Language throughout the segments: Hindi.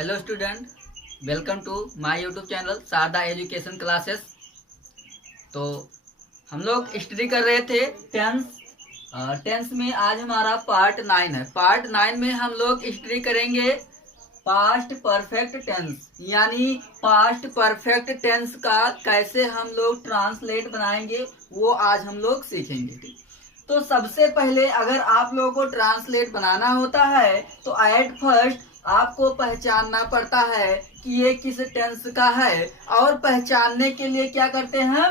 Hello student, welcome to my YouTube channel Sharda Education Classes. तो हम लोग स्टडी कर रहे थे टेंस में। आज हमारा पार्ट 9 है। पार्ट 9 में हम लोग स्टडी करेंगे पास्ट परफेक्ट टेंस, यानी पास्ट परफेक्ट टेंस का कैसे हम लोग ट्रांसलेट बनाएंगे वो आज हम लोग सीखेंगे। ठीक, तो सबसे पहले अगर आप लोगों को ट्रांसलेट बनाना होता है तो एट फर्स्ट आपको पहचानना पड़ता है कि ये किस टेंस का है। और पहचानने के लिए क्या करते हैं,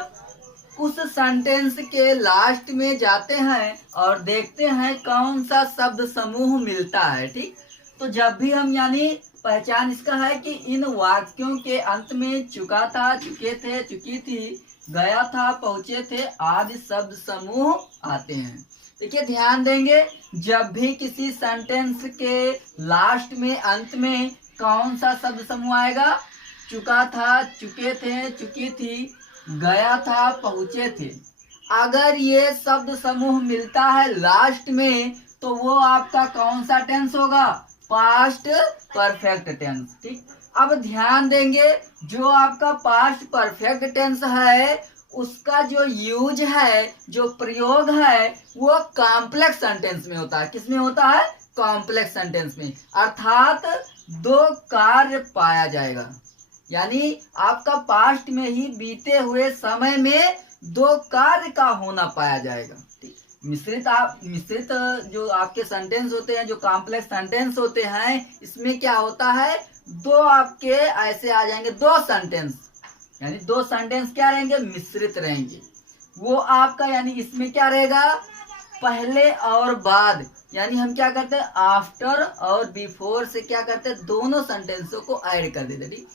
उस सेंटेंस के लास्ट में जाते हैं और देखते हैं कौन सा शब्द समूह मिलता है। ठीक, तो जब भी हम यानी पहचान इसका है कि इन वाक्यों के अंत में चुका था, चुके थे, चुकी थी, गया था, पहुंचे थे आदि शब्द समूह आते हैं। देखिए ध्यान देंगे, जब भी किसी सेंटेंस के लास्ट में अंत में कौन सा शब्द समूह आएगा, चुका था, चुके थे, चुकी थी, गया था, पहुंचे थे, अगर ये शब्द समूह मिलता है लास्ट में तो वो आपका कौन सा टेंस होगा, पास्ट परफेक्ट टेंस। ठीक, अब ध्यान देंगे, जो आपका पास्ट परफेक्ट टेंस है उसका जो यूज है, जो प्रयोग है, वो कॉम्प्लेक्स सेंटेंस में होता है। किसमें होता है, कॉम्प्लेक्स सेंटेंस में, अर्थात दो कार्य पाया जाएगा। यानी आपका पास्ट में ही बीते हुए समय में दो कार्य का होना पाया जाएगा। मिश्रित जो आपके सेंटेंस होते हैं, जो कॉम्प्लेक्स सेंटेंस होते हैं, इसमें क्या होता है, दो आपके ऐसे आ जाएंगे, दो सेंटेंस, यानी दो सेंटेंस क्या रहेंगे, मिश्रित रहेंगे। वो आपका यानी इसमें क्या रहेगा, पहले और बाद, यानी हम क्या करते हैं, आफ्टर और बिफोर से क्या करते हैं, दोनों सेंटेंसों को ऐड कर देते। ठीक,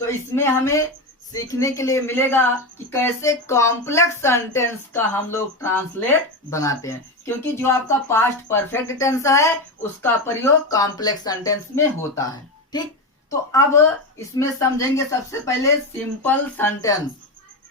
तो इसमें हमें सीखने के लिए मिलेगा कि कैसे कॉम्प्लेक्स सेंटेंस का हम लोग ट्रांसलेट बनाते हैं, क्योंकि जो आपका पास्ट परफेक्ट टेंस है उसका प्रयोग कॉम्प्लेक्स सेंटेंस में होता है। ठीक, तो अब इसमें समझेंगे सबसे पहले सिंपल सेंटेंस,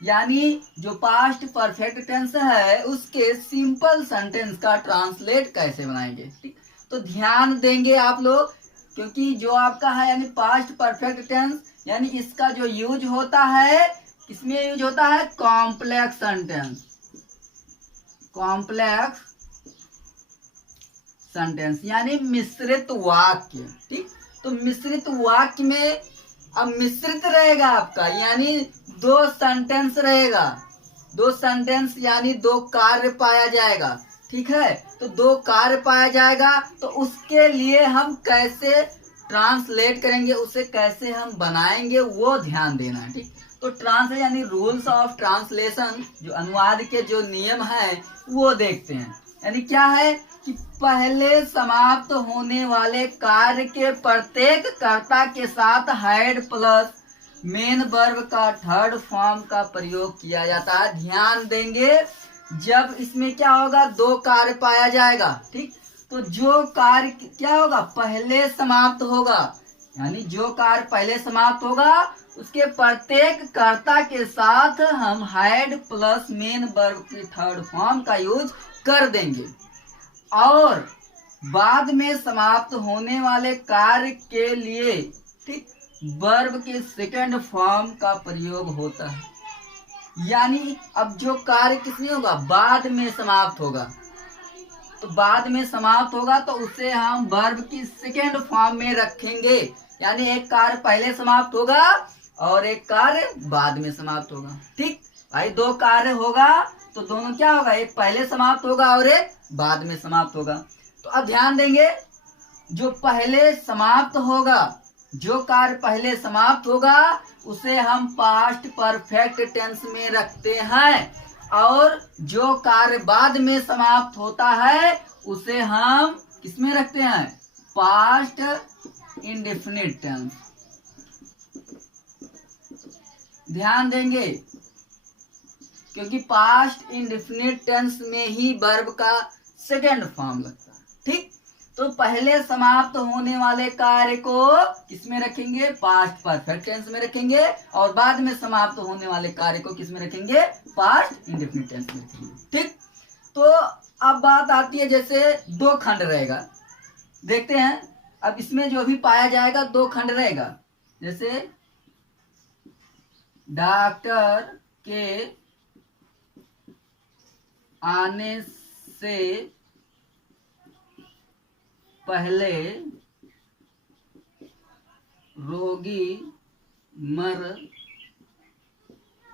यानी जो पास्ट परफेक्ट टेंस है उसके सिंपल सेंटेंस का ट्रांसलेट कैसे बनाएंगे। ठीक, तो ध्यान देंगे आप लोग, क्योंकि जो आपका है यानी पास्ट परफेक्ट टेंस, यानी इसका जो यूज होता है, किसमें यूज होता है, कॉम्प्लेक्स सेंटेंस, कॉम्प्लेक्स सेंटेंस यानी मिश्रित वाक्य। ठीक, तो मिश्रित वाक्य में अब मिश्रित रहेगा आपका, यानी दो सेंटेंस रहेगा, दो सेंटेंस यानी दो कार्य पाया जाएगा। ठीक है, तो दो कार्य पाया जाएगा, तो उसके लिए हम कैसे ट्रांसलेट करेंगे, उसे कैसे हम बनाएंगे वो ध्यान देना है। ठीक, तो ट्रांसलेट यानी रूल्स ऑफ ट्रांसलेशन, जो अनुवाद के जो नियम है वो देखते हैं। यानी क्या है कि पहले समाप्त होने वाले कार्य के प्रत्येक कर्ता के साथ हेड प्लस मेन वर्ब का थर्ड फॉर्म का प्रयोग किया जाता है। ध्यान देंगे, जब इसमें क्या होगा, दो कार्य पाया जाएगा। ठीक, तो जो कार्य क्या होगा, पहले समाप्त होगा, यानी जो कार्य पहले समाप्त होगा उसके प्रत्येक कर्ता के साथ हम हेड प्लस मेन वर्ब की थर्ड फॉर्म का यूज कर देंगे। और बाद में समाप्त होने वाले कार्य के लिए ठीक वर्ब के सेकंड फॉर्म का प्रयोग होता है। यानी अब जो कार्य किसमें होगा, बाद में समाप्त होगा, तो बाद में समाप्त होगा तो उसे हम वर्ब की सेकंड फॉर्म में रखेंगे। यानी एक कार्य पहले समाप्त होगा और एक कार्य बाद में समाप्त होगा। ठीक भाई, दो कार्य होगा तो दोनों क्या होगा, एक पहले समाप्त होगा और एक बाद में समाप्त होगा। तो अब ध्यान देंगे, जो पहले समाप्त होगा, जो कार्य पहले समाप्त होगा उसे हम पास्ट परफेक्ट टेंस में रखते हैं, और जो कार्य बाद में समाप्त होता है उसे हम किसमें रखते हैं, पास्ट इंडेफिनिट टेंस। ध्यान देंगे, क्योंकि पास्ट इंडेफिनिट टेंस में ही वर्ब का सेकंड फॉर्म लगता है। ठीक, तो पहले समाप्त होने वाले कार्य को किसमें रखेंगे, पास्ट परफेक्ट टेंस में रखेंगे, और बाद में समाप्त होने वाले कार्य को किसमें रखेंगे, पास्ट इंडेफिनिट टेंस में रखेंगे। ठीक, तो अब बात आती है, जैसे दो खंड रहेगा, देखते हैं। अब इसमें जो भी पाया जाएगा दो खंड रहेगा, जैसे डॉक्टर के आने से पहले रोगी मर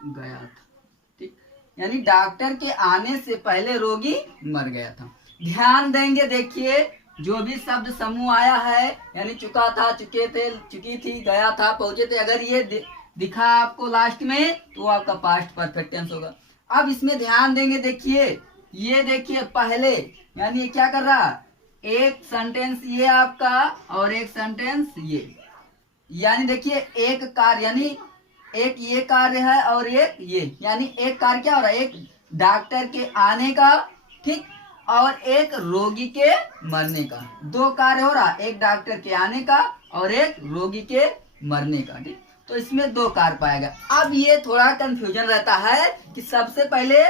गया था। ठीक, यानी डॉक्टर के आने से पहले रोगी मर गया था। ध्यान देंगे, देखिए जो भी शब्द समूह आया है, यानी चुका था, चुके थे, चुकी थी, गया था, पहुंचे थे, अगर ये दिखा आपको लास्ट में तो आपका पास्ट परफेक्ट टेंस होगा। अब इसमें ध्यान देंगे, देखिए ये देखिए पहले, यानी ये क्या कर रहा, एक सेंटेंस ये आपका और एक सेंटेंस ये, यानी देखिए एक कार्य, यानी एक ये कार्य है और एक ये, यानी एक कार्य क्या हो रहा है, एक डॉक्टर के आने का, ठीक, और एक रोगी के मरने का, दो कार्य हो रहा, एक डॉक्टर के आने का और एक रोगी के मरने का। ठीक, तो इसमें दो कार्य पाएगा। अब ये थोड़ा कंफ्यूजन रहता है कि सबसे पहले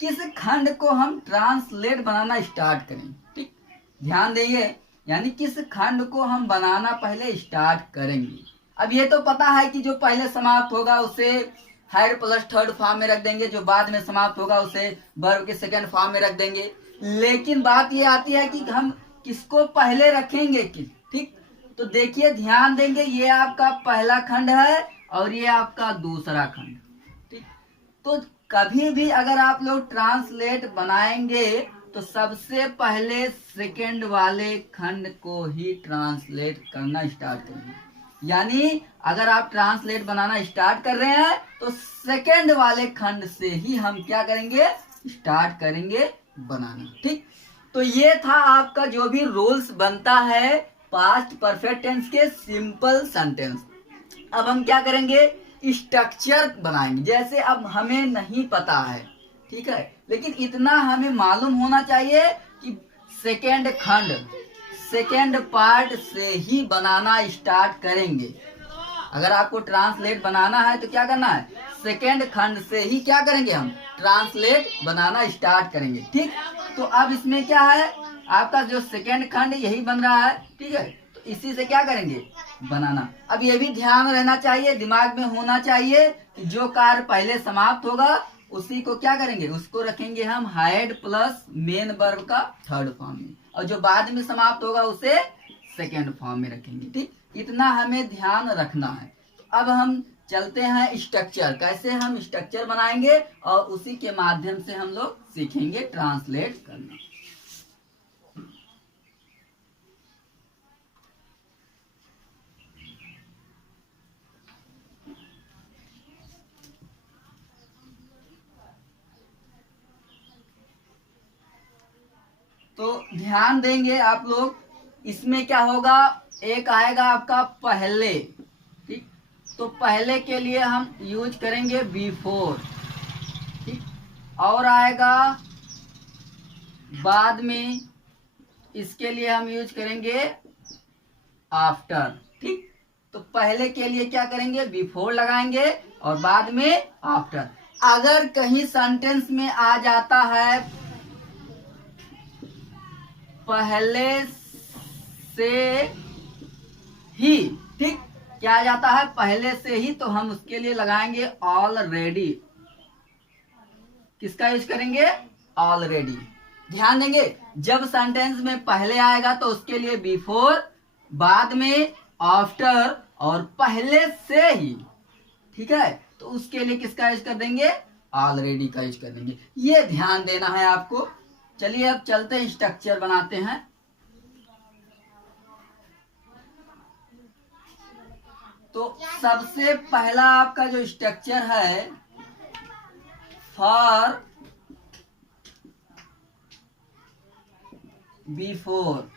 किस खंड को हम ट्रांसलेट बनाना स्टार्ट करें। ठीक, ध्यान देंगे, यानी किस खंड को हम बनाना पहले स्टार्ट करेंगे। अब ये तो पता है कि जो पहले समाप्त होगा उसे हैड प्लस थर्ड फॉर्म में रख देंगे, जो बाद में समाप्त होगा उसे वर्ब के सेकंड फॉर्म में रख देंगे। लेकिन बात ये आती है कि हम किसको पहले रखेंगे किस। ठीक, तो देखिए ध्यान देंगे, ये आपका पहला खंड है और ये आपका दूसरा खंड। ठीक, तो कभी भी अगर आप लोग ट्रांसलेट बनाएंगे तो सबसे पहले सेकंड वाले खंड को ही ट्रांसलेट करना स्टार्ट करेंगे। यानी अगर आप ट्रांसलेट बनाना स्टार्ट कर रहे हैं तो सेकंड वाले खंड से ही हम क्या करेंगे, स्टार्ट करेंगे बनाना। ठीक, तो ये था आपका जो भी रूल्स बनता है पास्ट परफेक्ट टेंस के सिंपल सेंटेंस। अब हम क्या करेंगे, स्ट्रक्चर बनाएंगे। जैसे अब हमें नहीं पता है, ठीक है, लेकिन इतना हमें मालूम होना चाहिए कि सेकेंड खंड, सेकेंड पार्ट से ही बनाना स्टार्ट करेंगे। अगर आपको ट्रांसलेट बनाना है तो क्या करना है, सेकेंड खंड से ही क्या करेंगे, हम ट्रांसलेट बनाना स्टार्ट करेंगे। ठीक, तो अब इसमें क्या है, आपका जो सेकेंड खंड यही बन रहा है। ठीक है, तो इसी से क्या करेंगे, बनाना। अब ये भी ध्यान रहना चाहिए, दिमाग में होना चाहिए कि जो कार्य पहले समाप्त होगा उसी को क्या करेंगे, उसको रखेंगे हम हैड प्लस मेन वर्ब का थर्ड फॉर्म में, और जो बाद में समाप्त होगा उसे सेकेंड फॉर्म में रखेंगे। ठीक, इतना हमें ध्यान रखना है। अब हम चलते हैं स्ट्रक्चर, कैसे हम स्ट्रक्चर बनाएंगे और उसी के माध्यम से हम लोग सीखेंगे ट्रांसलेट करना। तो ध्यान देंगे आप लोग, इसमें क्या होगा, एक आएगा आपका पहले। ठीक, तो पहले के लिए हम यूज करेंगे बिफोर। ठीक, और आएगा बाद में, इसके लिए हम यूज करेंगे आफ्टर। ठीक, तो पहले के लिए क्या करेंगे, बिफोर लगाएंगे और बाद में आफ्टर। अगर कहीं सेंटेंस में आ जाता है पहले से ही, ठीक, क्या आ जाता है पहले से ही, तो हम उसके लिए लगाएंगे ऑलरेडी। किसका यूज करेंगे, ऑलरेडी। ध्यान देंगे, जब सेंटेंस में पहले आएगा तो उसके लिए बिफोर, बाद में आफ्टर और पहले से ही। ठीक है, तो उसके लिए किसका यूज कर देंगे, ऑलरेडी का यूज कर देंगे। ये ध्यान देना है आपको। चलिए अब चलते हैं, स्ट्रक्चर बनाते हैं। तो सबसे पहला आपका जो स्ट्रक्चर है, फॉर बिफोर,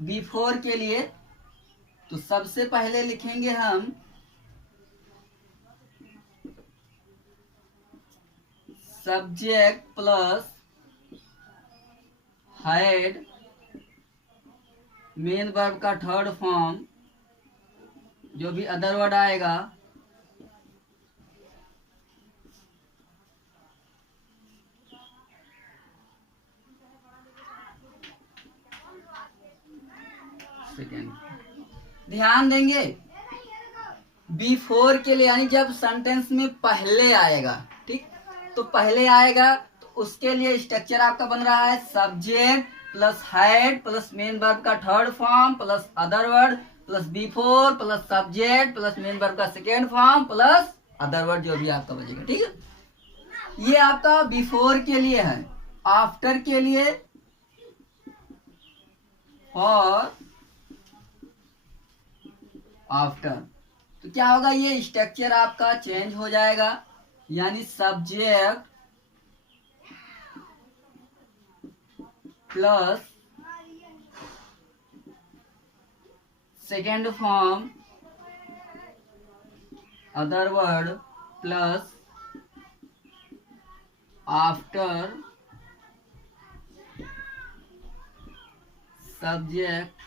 बिफोर के लिए तो सबसे पहले लिखेंगे हम subject plus had main verb का थर्ड फॉर्म, जो भी अदर वर्ड आएगा सेकेंड। ध्यान देंगे बिफोर के लिए, यानी जब सेंटेंस में पहले आएगा, ठीक, तो पहले आएगा तो उसके लिए स्ट्रक्चर आपका बन रहा है subject plus head plus main verb का third form plus other word plus before plus subject plus main verb का second form plus other word जो भी आपका बचेगा, ठीक है। ये आपका बिफोर के लिए है। आफ्टर के लिए फॉर आफ्टर, तो क्या होगा, ये स्ट्रक्चर आपका चेंज हो जाएगा, यानी subject plus second form other word plus after subject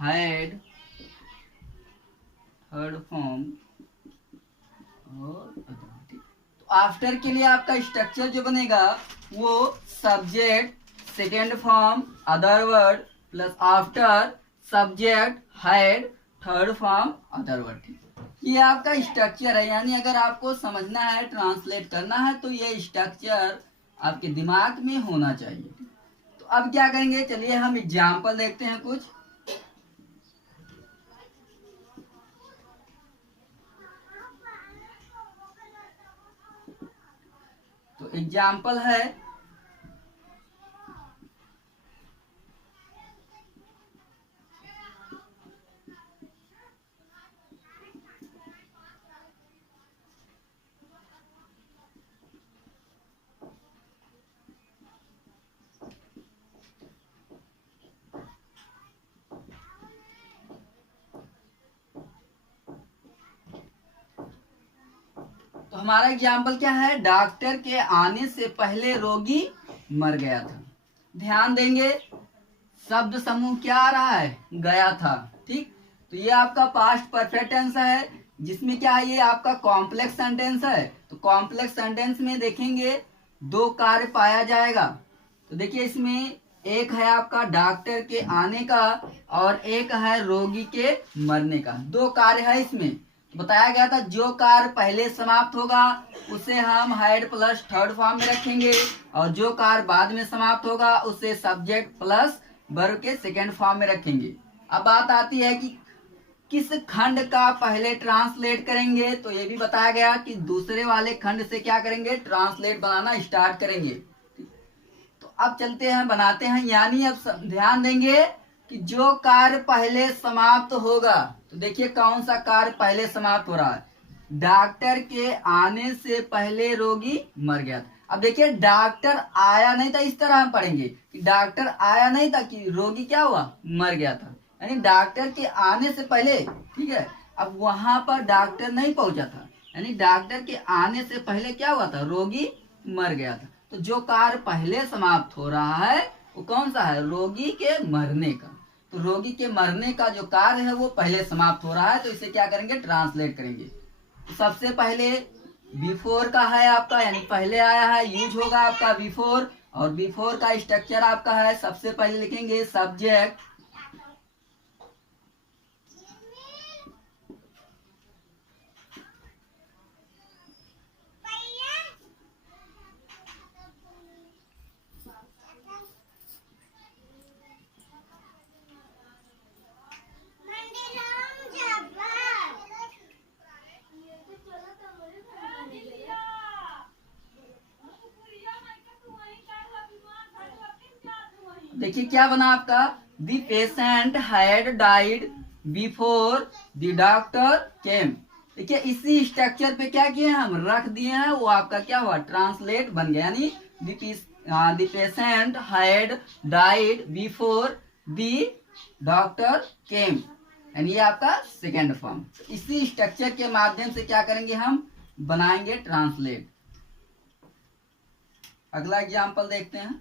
head third form और तो आफ्टर के लिए आपका स्ट्रक्चर जो बनेगा वो subject second form other word plus after subject head third form other word. ये आपका स्ट्रक्चर है, यानी अगर आपको समझना है ट्रांसलेट करना है तो ये स्ट्रक्चर आपके दिमाग में होना चाहिए। तो अब क्या करेंगे, चलिए हम एग्जाम्पल देखते हैं कुछ। तो एग्जाम्पल है तो हमारा एग्जाम्पल क्या है, डॉक्टर के आने से पहले रोगी मर गया था। ध्यान देंगे शब्द समूह क्या आ रहा है, गया था, ठीक। तो ये आपका पास्ट परफेक्ट टेंस है, जिसमें क्या है, ये आपका कॉम्प्लेक्स सेंटेंस है। तो कॉम्प्लेक्स सेंटेंस में देखेंगे दो कार्य पाया जाएगा। तो देखिए इसमें एक है आपका डॉक्टर के आने का और एक है रोगी के मरने का, दो कार्य है इसमें। तो बताया गया था जो कार्य पहले समाप्त होगा उसे हम हेड प्लस थर्ड फॉर्म में रखेंगे और जो कार्य बाद में समाप्त होगा उसे सब्जेक्ट प्लस वर्ब के सेकेंड फॉर्म में रखेंगे। अब बात आती है कि किस खंड का पहले ट्रांसलेट करेंगे, तो ये भी बताया गया कि दूसरे वाले खंड से क्या करेंगे, ट्रांसलेट बनाना स्टार्ट करेंगे। तो अब चलते हैं बनाते हैं, यानी अब ध्यान देंगे कि जो कार्य पहले समाप्त होगा, तो देखिए कौन सा कार्य पहले समाप्त हो रहा है, डॉक्टर के आने से पहले रोगी मर गया था। अब देखिए डॉक्टर आया नहीं था, इस तरह हम पढ़ेंगे कि डॉक्टर आया नहीं था कि रोगी क्या हुआ, मर गया था, यानी डॉक्टर के आने से पहले, ठीक है। अब वहां पर डॉक्टर नहीं पहुंचा था, यानी डॉक्टर के आने से पहले क्या हुआ था, रोगी मर गया था। तो जो कार्य पहले समाप्त हो रहा है वो कौन सा है, रोगी के मरने का। तो रोगी के मरने का जो कार्य है वो पहले समाप्त हो रहा है, तो इसे क्या करेंगे, ट्रांसलेट करेंगे। तो सबसे पहले बिफोर का है आपका, यानी पहले आया है, यूज होगा आपका बिफोर, और बिफोर का स्ट्रक्चर आपका है, सबसे पहले लिखेंगे सब्जेक्ट देखिए क्या बना आपका, the patient had died before the doctor केम। देखिए इसी स्ट्रक्चर पे क्या किए हम, रख दिए हैं, वो आपका क्या हुआ, ट्रांसलेट बन गया, यानी the patient had died before the doctor केम, यानी ये आपका सेकेंड फॉर्म। इसी स्ट्रक्चर के माध्यम से क्या करेंगे, हम बनाएंगे ट्रांसलेट। अगला एग्जाम्पल देखते हैं।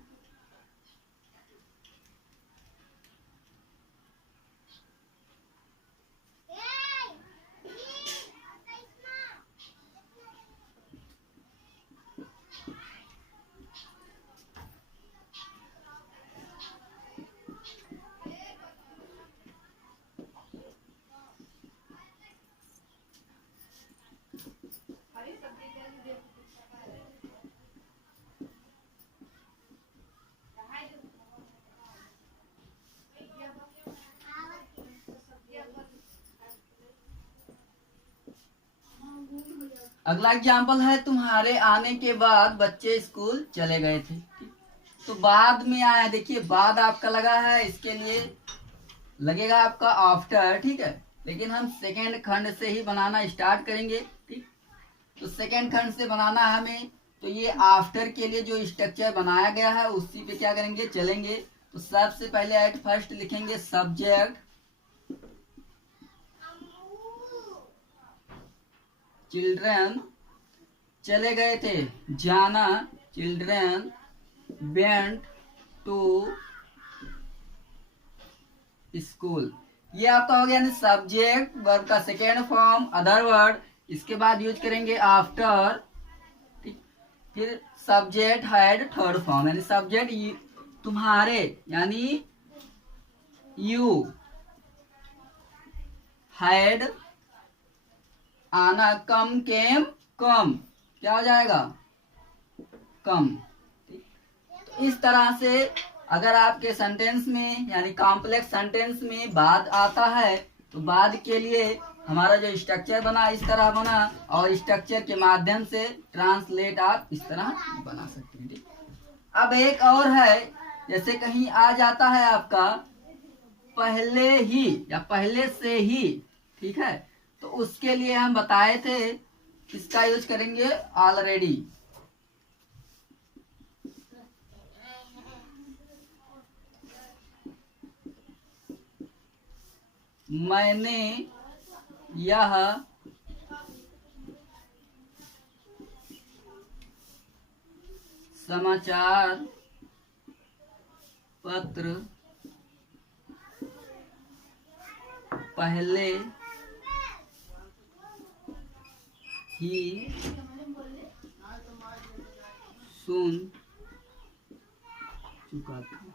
अगला एग्जाम्पल है तुम्हारे आने के बाद बच्चे स्कूल चले गए थे। तो बाद में आया, देखिए बाद आपका लगा है, इसके लिए लगेगा आपका आफ्टर। ठीक है, लेकिन हम सेकेंड खंड से ही बनाना स्टार्ट करेंगे। ठीक, तो सेकेंड खंड से बनाना है हमें। तो ये आफ्टर के लिए जो स्ट्रक्चर बनाया गया है उसी पे क्या करेंगे, चलेंगे। तो सबसे पहले एट फर्स्ट लिखेंगे सब्जेक्ट, चिल्ड्रन चले गए थे, जाना, चिल्ड्रन वेंट टू स्कूल। ये आपका हो गया सब्जेक्ट वर्ब का सेकेंड फॉर्म, अदर वर्ड। इसके बाद यूज करेंगे आफ्टर। फिर सब्जेक्ट हैड थर्ड फॉर्म, यानी सब्जेक्ट तुम्हारे, यानी यू, हैड आना, कम केम कम, क्या हो जाएगा, कम। तो इस तरह से अगर आपके सेंटेंस में यानी कॉम्प्लेक्स सेंटेंस में बाद आता है तो बाद के लिए हमारा जो स्ट्रक्चर बना इस तरह बना, और स्ट्रक्चर के माध्यम से ट्रांसलेट आप इस तरह बना सकते हैं। अब एक और है, जैसे कहीं आ जाता है आपका पहले ही या पहले से ही, ठीक है, तो उसके लिए हम बताए थे इसका यूज करेंगे ऑलरेडी। मैंने यह समाचार पत्र पहले ही सुन चुका था।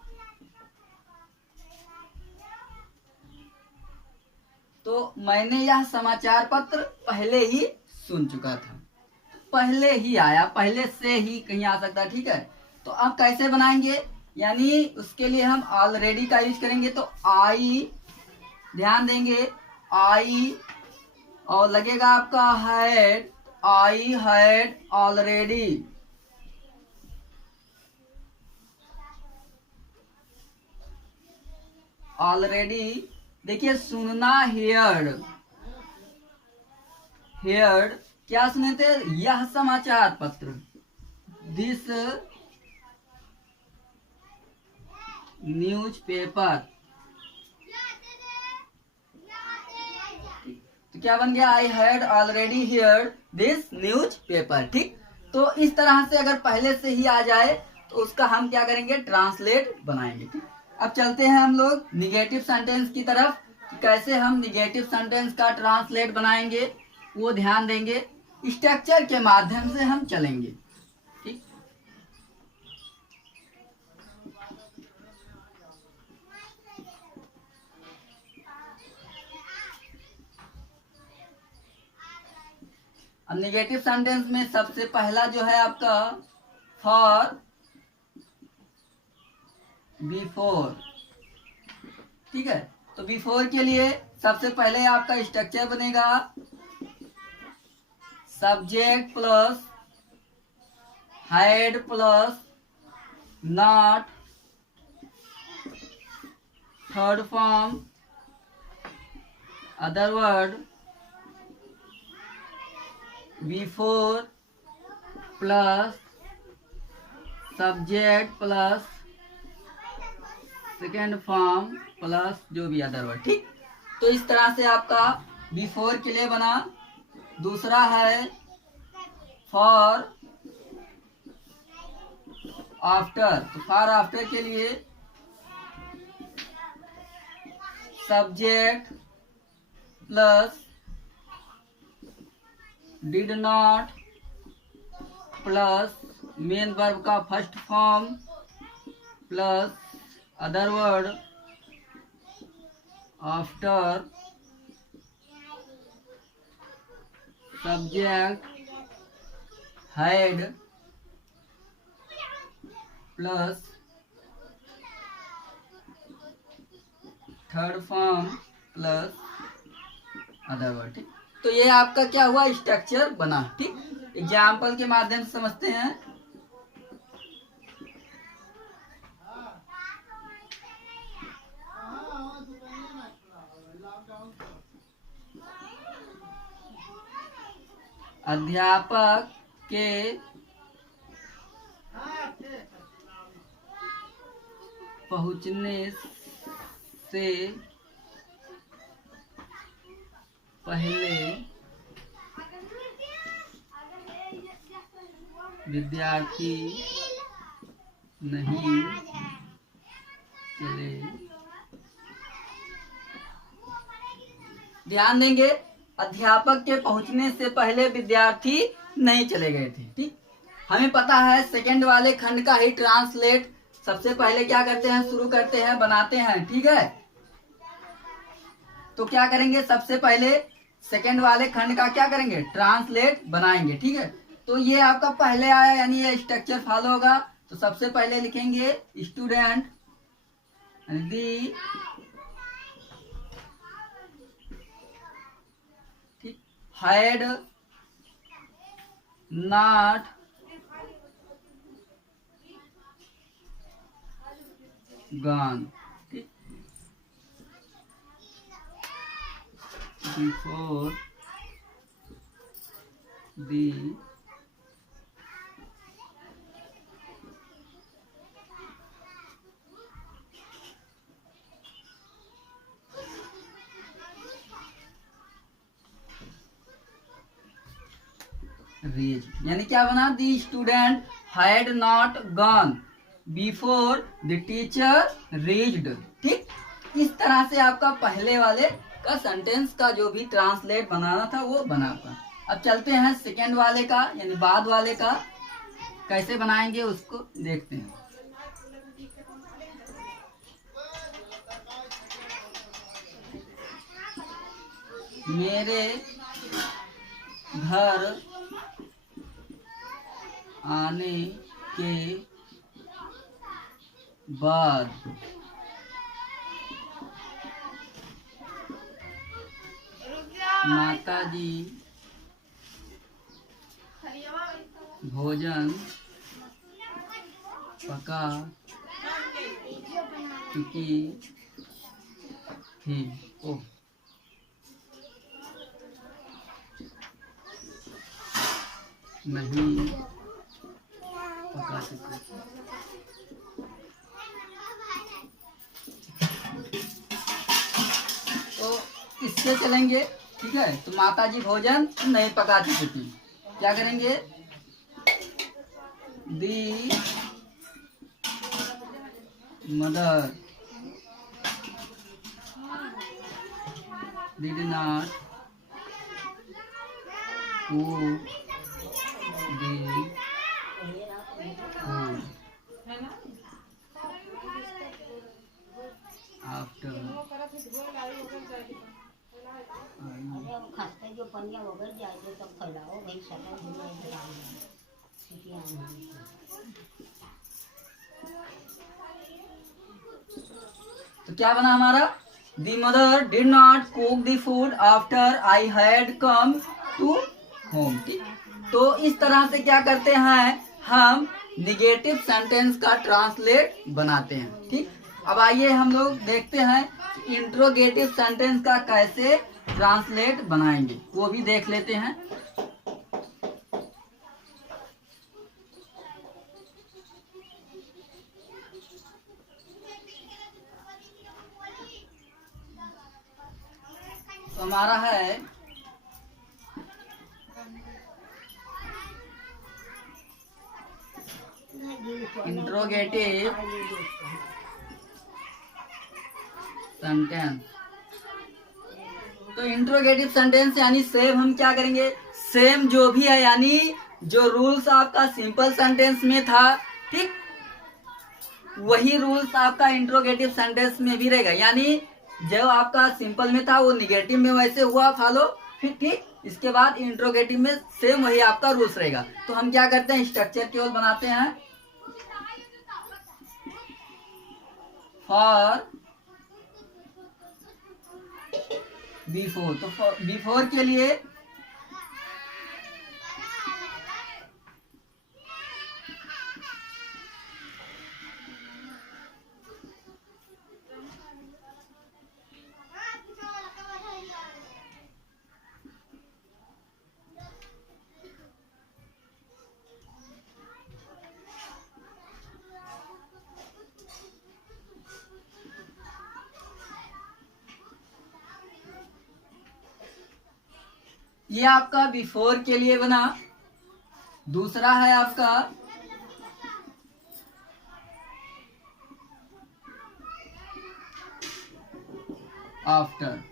तो मैंने यह समाचार पत्र पहले ही सुन चुका था। पहले ही आया, पहले से ही कहीं आ सकता है। ठीक है, तो अब कैसे बनाएंगे, यानी उसके लिए हम ऑलरेडी का यूज करेंगे। तो आई, ध्यान देंगे, आई और लगेगा आपका had, I had already. Already देखिए सुनना, हेयर्ड, हेयर्ड क्या सुने थे, यह समाचार पत्र, दिस न्यूज पेपर। तो क्या बन गया, I had already heard this news paper. ठीक, तो इस तरह से अगर पहले से ही आ जाए तो उसका हम क्या करेंगे, ट्रांसलेट बनाएंगे। ठीक, अब चलते हैं हम लोग निगेटिव सेंटेंस की तरफ। कैसे हम निगेटिव सेंटेंस का ट्रांसलेट बनाएंगे वो ध्यान देंगे, स्ट्रक्चर के माध्यम से हम चलेंगे। ठीक, अब निगेटिव सेंटेंस में सबसे पहला जो है आपका फॉर, बिफोर। ठीक है, तो बिफोर के लिए सबसे पहले आपका स्ट्रक्चर बनेगा subject plus had plus not, third form, other word, before plus subject plus second form plus जो भी अदर वर्ड। ठीक, तो इस तरह से आपका बिफोर के लिए बना। दूसरा है फॉर आफ्टर, तो फॉर आफ्टर के लिए subject plus did not plus main verb का first form plus other word after subject had plus third form plus other word. ठीक, तो ये आपका क्या हुआ, स्ट्रक्चर बना। ठीक, एग्जाम्पल के माध्यम से समझते हैं। अध्यापक के पहुंचने से पहले विद्यार्थी नहीं चले। ध्यान देंगे, अध्यापक के पहुंचने से पहले विद्यार्थी नहीं चले गए थे। ठीक, हमें पता है सेकंड वाले खंड का ही ट्रांसलेट सबसे पहले क्या करते हैं, शुरू करते हैं, बनाते हैं। ठीक है, तो क्या करेंगे, सबसे पहले सेकंड वाले खंड का क्या करेंगे, ट्रांसलेट बनाएंगे। ठीक है, तो ये आपका पहले आया, यानी ये स्ट्रक्चर फॉलो होगा। तो सबसे पहले लिखेंगे स्टूडेंट दी, ठीक, हैड नॉट गॉन, ठीक, बिफोर दी रीच, यानी क्या बना, the student had not gone before the teacher reached. ठीक, इस तरह से आपका पहले वाले का सेंटेंस का जो भी ट्रांसलेट बनाना था वो बना था। अब चलते हैं सेकेंड वाले का, यानी बाद वाले का कैसे बनाएंगे उसको देखते हैं। मेरे घर आने के बाद माताजी भोजन पका चुकी थी। ओह, नहीं पका चुकी। तो इससे चलेंगे। ठीक है, तो माताजी भोजन नहीं पका चुकी थी, क्या करेंगे, दी mother did not cook the food after खाते जो पनिया वगैरह जाए तो तब खिलाओ भाई, सदा तो क्या बना हमारा, the mother did not cook the food after I had come to home. ठीक, तो इस तरह से क्या करते हैं, हम निगेटिव सेंटेंस का ट्रांसलेट बनाते हैं। ठीक, अब आइए हम लोग देखते हैं इंट्रोगेटिव सेंटेंस का कैसे ट्रांसलेट बनाएंगे, वो भी देख लेते हैं। तो हमारा है इंट्रोगेटिव सेंटेंस। तो इंट्रोगेटिव सेंटेंस यानी सेम हम क्या करेंगे, सेम जो भी है, यानी जो रूल्स आपका सिंपल सेंटेंस में था, ठीक, वही रूल्स आपका इंट्रोगेटिव सेंटेंस में भी रहेगा। यानी जो आपका सिंपल में था वो निगेटिव में वैसे हुआ फॉलो, फिर ठीक, इसके बाद इंट्रोगेटिव में सेम वही आपका रूल्स रहेगा। तो हम क्या करते हैं, स्ट्रक्चर केवल बनाते हैं। फॉर बिफोर, तो बिफोर के लिए ये आपका बिफोर के लिए बना। दूसरा है आपका आफ्टर।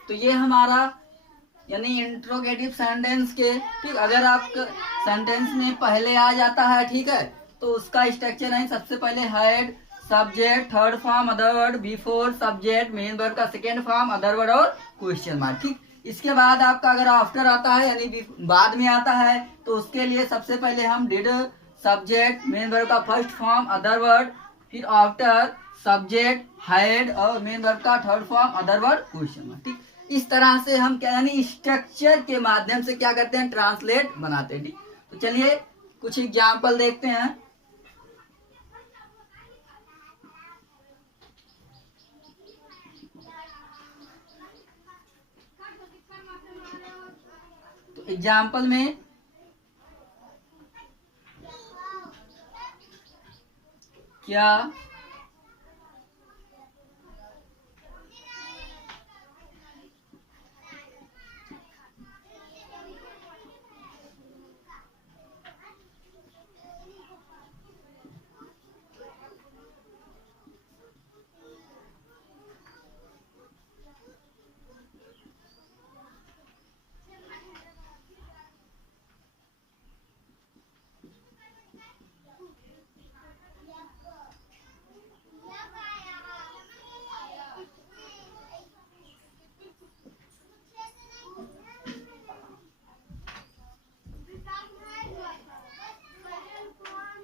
तो ये हमारा यानी इंट्रोगेटिव सेंटेंस के, ठीक। अगर आपका सेंटेंस में पहले आ जाता है, ठीक है, तो उसका स्ट्रक्चर है सबसे पहले head, subject, third form, other word, before subject, main verb का सेकेंड फॉर्म, अदर वर्ड और क्वेश्चन मार्क, ठीक। इसके बाद आपका अगर आफ्टर आता है यानी बाद में आता है, तो उसके लिए सबसे पहले हम डिड, सब्जेक्ट, मेन वर्ब का फर्स्ट फॉर्म, अदर वर्ड, फिर आफ्टर सब्जेक्ट, हेड और मेन वर्ब का third form, other word, question mark, ठीक। इस तरह से हम क्या यानी स्ट्रक्चर के माध्यम से क्या करते हैं, ट्रांसलेट बनाते हैं, ठीक। तो चलिए कुछ एग्जाम्पल देखते हैं। तो एग्जाम्पल में क्या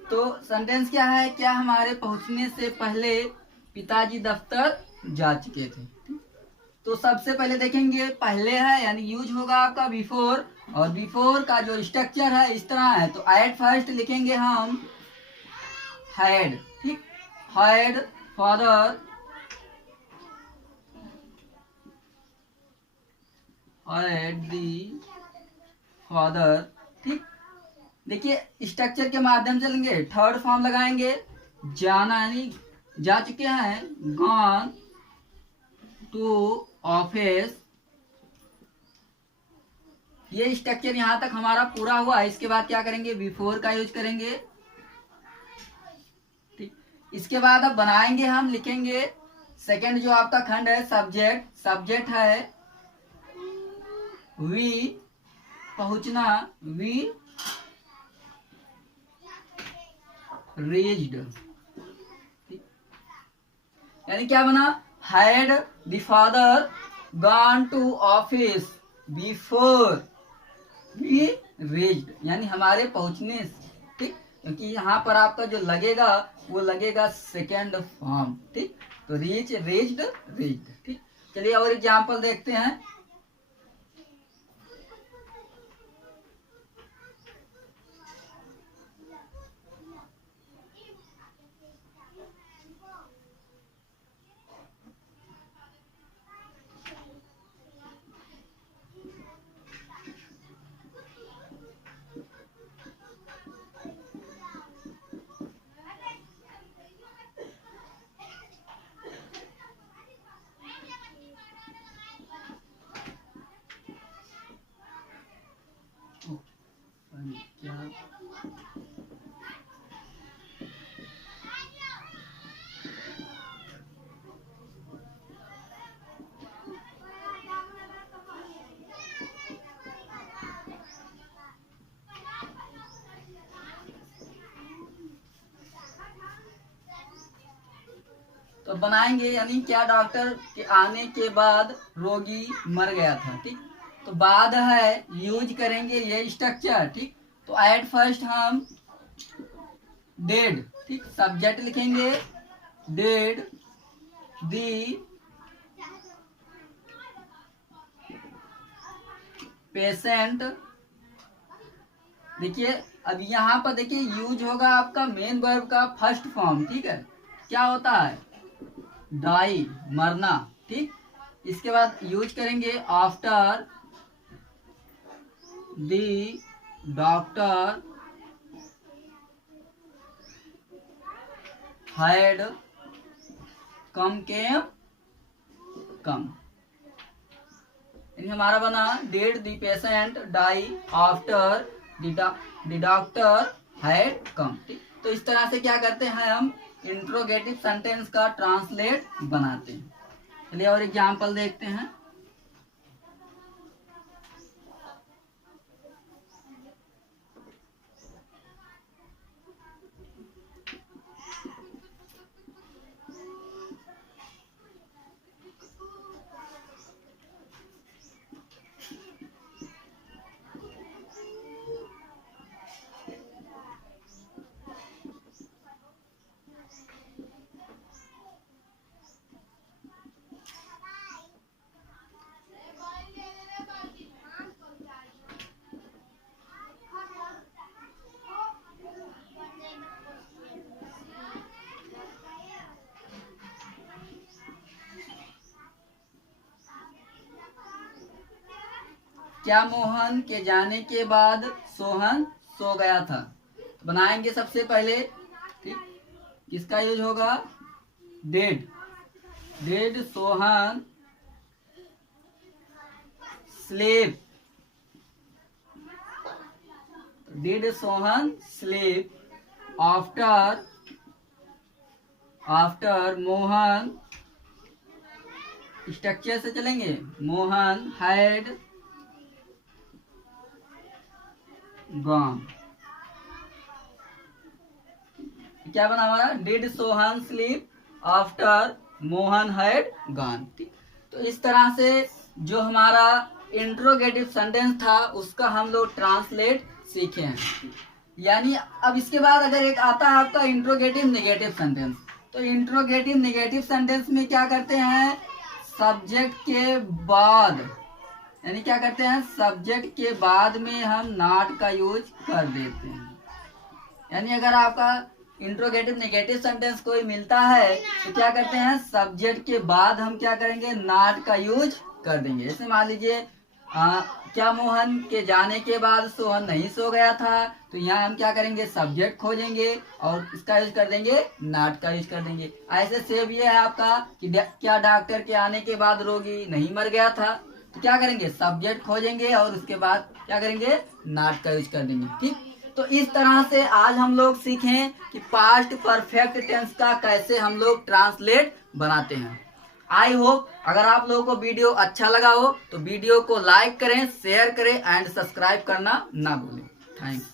तो सेंटेंस क्या है, क्या हमारे पहुंचने से पहले पिताजी दफ्तर जा चुके थे। तो सबसे पहले देखेंगे पहले है यानी यूज होगा आपका बिफोर, और बिफोर का जो स्ट्रक्चर है इस तरह है। तो एट फर्स्ट लिखेंगे हम हैड, ठीक। Had father, had the father, ठीक। देखिए स्ट्रक्चर के माध्यम से लेंगे, थर्ड फॉर्म लगाएंगे, जाना यानी जा चुके हैं, गॉन टू ऑफिस। ये स्ट्रक्चर यहां तक हमारा पूरा हुआ। इसके बाद क्या करेंगे, बिफोर का यूज करेंगे, ठीक। इसके बाद अब बनाएंगे हम, लिखेंगे सेकंड जो आपका खंड है सब्जेक्ट, सब्जेक्ट है वी, पहुंचना, वी रीच्ड, यानी क्या बना, had the father gone to office before we reached, यानी हमारे पहुंचने से, ठीक। क्योंकि यहाँ पर आपका जो लगेगा वो लगेगा सेकेंड फॉर्म, ठीक। तो रीच, रीच्ड, रीच्ड, ठीक। चलिए और एग्जांपल देखते हैं। क्या तो बनाएंगे यानी क्या, डॉक्टर के आने के बाद रोगी मर गया था, ठीक। तो बाद है यूज करेंगे ये स्ट्रक्चर, ठीक। तो एट फर्स्ट हम डेड, ठीक, सब्जेक्ट लिखेंगे डेड दी पेशेंट। देखिए अब यहाँ पर देखिए यूज होगा आपका मेन वर्ब का फर्स्ट फॉर्म, ठीक है, क्या होता है, डाई, मरना, ठीक। इसके बाद यूज करेंगे after the doctor had come, हमारा बना did the patient die after the doctor had come, ठीक। तो इस तरह से क्या करते हैं हम इंट्रोगेटिव सेंटेंस का ट्रांसलेट बनाते हैं। चलिए और एग्जांपल देखते हैं। क्या मोहन के जाने के बाद सोहन सो गया था। तो बनाएंगे सबसे पहले, ठीक, किसका यूज होगा, did, did Sohan sleep, did Sohan sleep after Mohan, structure से चलेंगे, मोहन हैड गॉन। क्या बना हमारा, did Sohan sleep after Mohan had gone, ठीक। तो इस तरह से जो हमारा इंट्रोगेटिव सेंटेंस था उसका हम लोग ट्रांसलेट सीखे हैं। यानी अब इसके बाद अगर एक आता है आपका इंट्रोगेटिव नेगेटिव सेंटेंस, तो इंट्रोगेटिव नेगेटिव सेंटेंस में क्या करते हैं, सब्जेक्ट के बाद, यानी क्या करते हैं, सब्जेक्ट के बाद में हम नॉट का यूज कर देते हैं। यानी अगर आपका इंट्रोगेटिव नेगेटिव सेंटेंस कोई मिलता है तो क्या करते हैं, सब्जेक्ट के बाद हम क्या करेंगे, नॉट का यूज कर देंगे। जैसे मान लीजिए क्या मोहन के जाने के बाद सोहन नहीं सो गया था, तो यहाँ हम क्या करेंगे, सब्जेक्ट खोजेंगे और इसका यूज कर देंगे, नॉट का यूज कर देंगे। ऐसे सेव ये है आपका कि क्या डॉक्टर के आने के बाद रोगी नहीं मर गया था, तो क्या करेंगे, सब्जेक्ट खोजेंगे और उसके बाद क्या करेंगे, नॉट का यूज कर देंगे, ठीक। तो इस तरह से आज हम लोग सीखें कि पास्ट परफेक्ट टेंस का कैसे हम लोग ट्रांसलेट बनाते हैं। आई होप अगर आप लोगों को वीडियो अच्छा लगा हो तो वीडियो को लाइक करें, शेयर करें एंड सब्सक्राइब करना ना भूलें। थैंक्स।